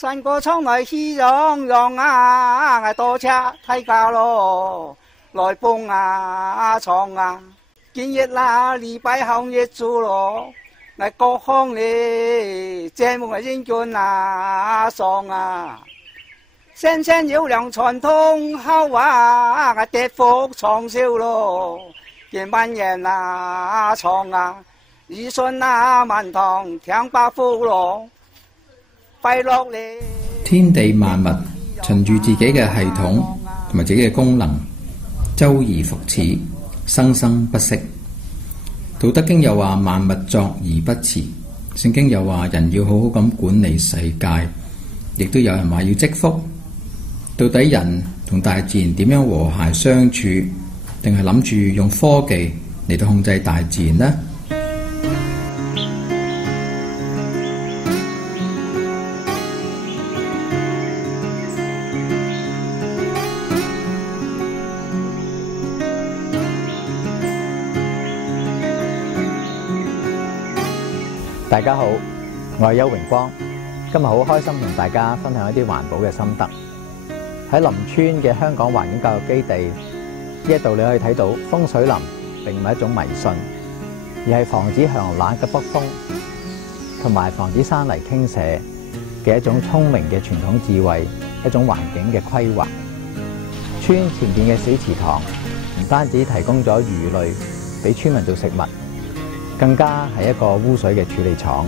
山歌窗內喜洋洋啊，多車睇架咯，來蹦啊唱啊，今日啦禮拜行業做咯，嚟各行咧，節目係英俊啊上啊，聲聲有良傳統好啊，跌幅長少咯，見萬人啊唱啊，耳順啊滿堂聽百福咯。天地萬物循住自己嘅系統同埋自己嘅功能，周而復始，生生不息。道德經又話萬物作而不辭，聖經又話人要好好咁管理世界，亦都有人話要積福。到底人同大自然點樣和諧相處，定係諗住用科技嚟到控制大自然呢？大家好，我係邱榮光，今日好開心同大家分享一啲環保嘅心得。喺林村嘅香港環境教育基地呢一度，你可以睇到風水林並唔係一種迷信，而係防止寒冷嘅北風同埋防止山泥傾瀉嘅一種聰明嘅傳統智慧，一種環境嘅規劃。村前邊嘅小池塘唔單止提供咗魚類俾村民做食物，更加係一個污水嘅處理廠。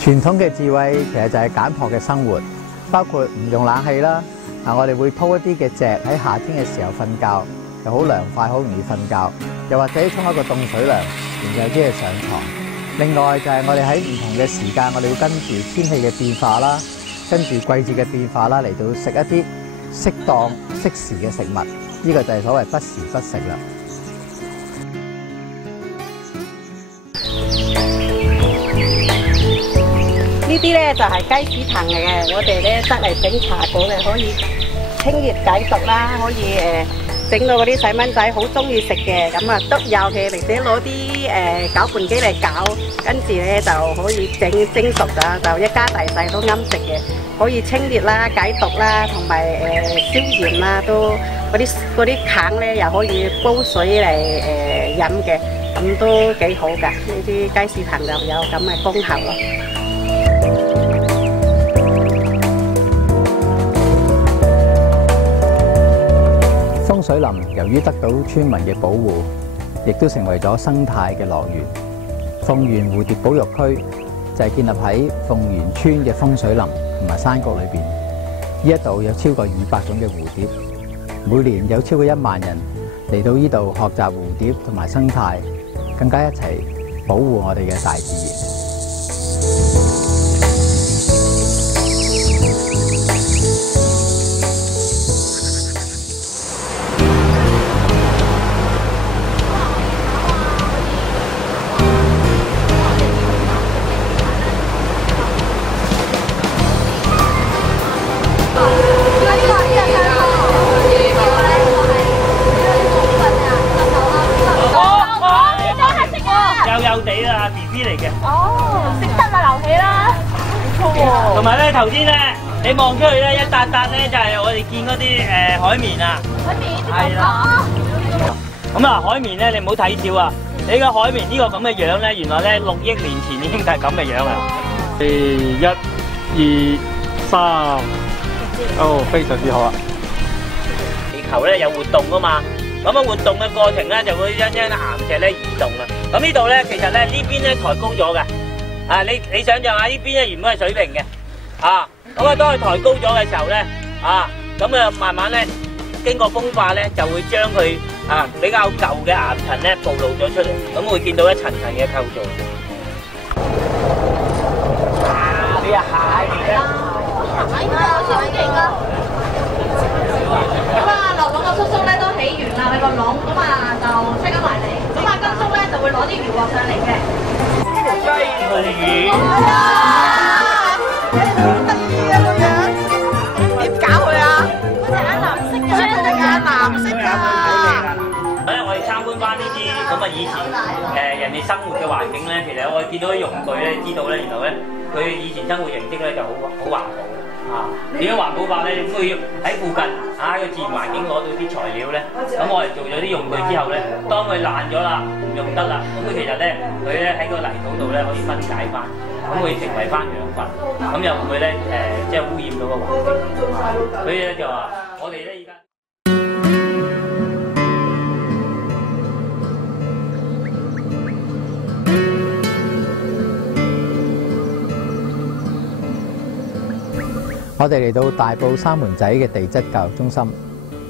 傳統嘅智慧其實就係簡樸嘅生活，包括唔用冷氣啦。我哋會鋪一啲嘅席喺夏天嘅時候瞓覺，又好涼快，好容易瞓覺。又或者沖一個凍水涼，然後即係上床。另外就係我哋喺唔同嘅時間，我哋會跟住天氣嘅變化啦，跟住季節嘅變化啦，嚟到食一啲適當適時嘅食物。呢個就係所謂不時不食啦。呢啲咧就係雞屎藤嚟嘅，我哋咧得嚟整茶果嘅，可以清熱解毒啦，可以整到嗰啲細蚊仔好中意食嘅，咁啊都有嘅，或者攞啲攪拌機嚟攪，跟住咧就可以蒸熟啊，就一家大細都啱食嘅，可以清熱啦、解毒啦，同埋消炎啦，都嗰啲糠咧又可以煲水嚟飲嘅，咁都幾好噶。呢啲雞屎藤就有咁嘅功效咯。風水林由於得到村民嘅保護，亦都成為咗生態嘅樂園。鳳園蝴蝶保育區就係建立喺鳳園村嘅風水林同埋山谷裏邊。呢一度有超過200種嘅蝴蝶，每年有超過1萬人嚟到呢度學習蝴蝶同埋生態，更加一齊保護我哋嘅大自然。同埋咧，頭先咧，你望出去咧，一笪笪咧就係我哋見嗰啲海綿啊。海綿係啦。咁啊，海綿咧，你唔好睇少啊！你個海綿呢個咁嘅樣咧，原來咧6億年前已經係咁嘅樣啊。1、2、3，哦，非常之好啊！地球咧有活動噶嘛，咁啊活動嘅過程咧就會因岩石咧移動啊。咁呢度咧，其實咧呢邊咧抬高咗嘅。啊！你想象下呢邊咧原本係水平嘅，啊咁啊當佢抬高咗嘅時候咧，啊咁啊慢慢咧經過風化咧就會將佢比較舊嘅岩層咧暴露咗出嚟，咁會見到一層層嘅構造。呢隻蟹嚟嘅，好勁啊！咁啊落網個叔叔咧都起完啦，你個籠咁啊就即刻埋嚟，咁啊金叔咧就會攞啲魚獲上嚟嘅。雞同魚，好得意啊個樣，點生活嘅環境咧，其實我哋見到啲用具咧，知道咧，原來咧佢以前生活形式咧就好環保啊。點樣環保法咧？咁佢要喺附近喺個自然環境攞到啲材料咧，咁我哋做咗啲用具之後咧，當佢爛咗啦，唔用得啦，咁佢其實咧佢咧喺個泥土度咧可以分解翻，咁會成為翻養分，咁又唔會咧即係污染到個環境。所以咧就話我哋咧而家。我哋嚟到大埔三門仔嘅地質教育中心，呢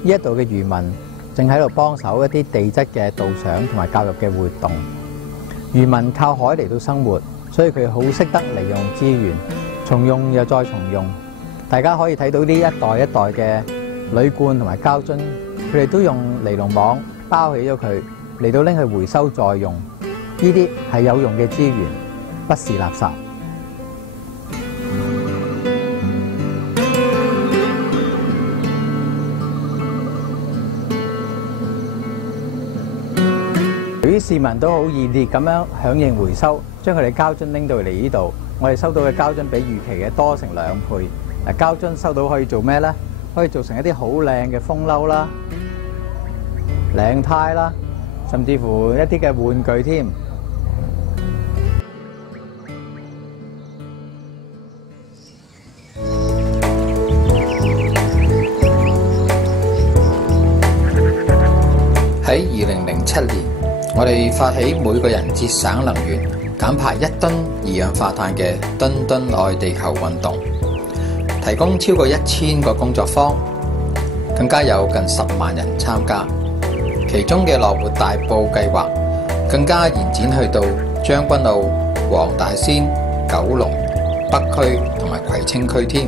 一度嘅漁民正喺度幫手一啲地質嘅導賞同埋教育嘅活動。漁民靠海嚟到生活，所以佢好識得利用資源，重用又再重用。大家可以睇到呢一代一代嘅鋁罐同埋膠樽，佢哋都用尼龍網包起咗佢，嚟到拎去回收再用。呢啲係有用嘅資源，不是垃圾。由於市民都好熱烈咁樣響應回收，將佢哋膠樽拎到嚟呢度，我哋收到嘅膠樽比預期嘅多成2倍。嗱，膠樽收到可以做咩呢？可以做成一啲好靚嘅風褸啦、領呔啦，甚至乎一啲嘅玩具添。喺2007年，我哋發起每個人節省能源、減排1噸二氧化碳嘅噸噸愛地球運動，提供超過1000個工作坊，更加有近10萬人參加。其中嘅樂活大埔計劃更加延展去到將軍澳、黃大仙、九龍、北區同埋葵青區添。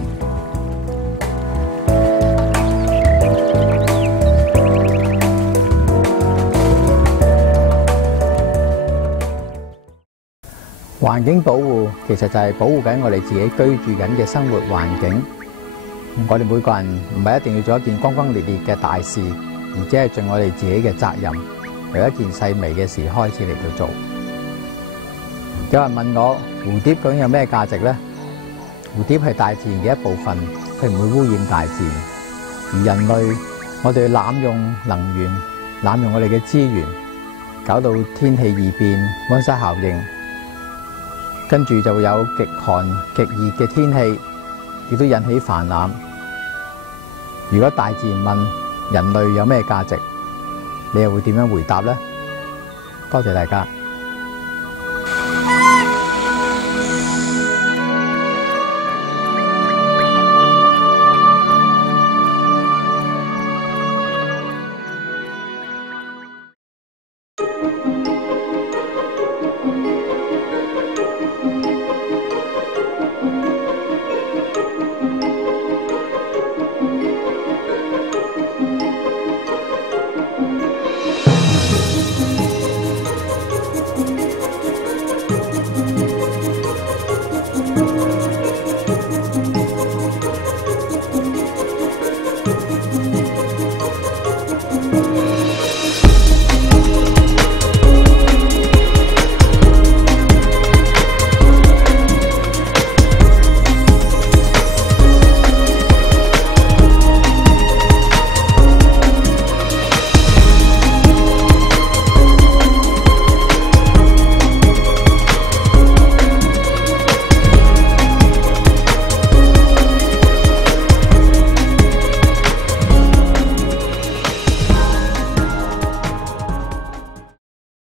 環境保護其實就係保護緊我哋自己居住緊嘅生活環境。我哋每個人唔係一定要做一件轟轟烈烈嘅大事，而只係盡我哋自己嘅責任，由一件細微嘅事開始嚟到做。有人問我蝴蝶究竟有咩價值呢？蝴蝶係大自然嘅一部分，佢唔會污染大自然。而人類，我哋濫用能源，濫用我哋嘅資源，搞到天氣異變、溫室效應。跟住就會有極寒極熱嘅天氣，亦都引起氾濫。如果大自然問人類有咩價值，你又會點樣回答呢？多謝大家。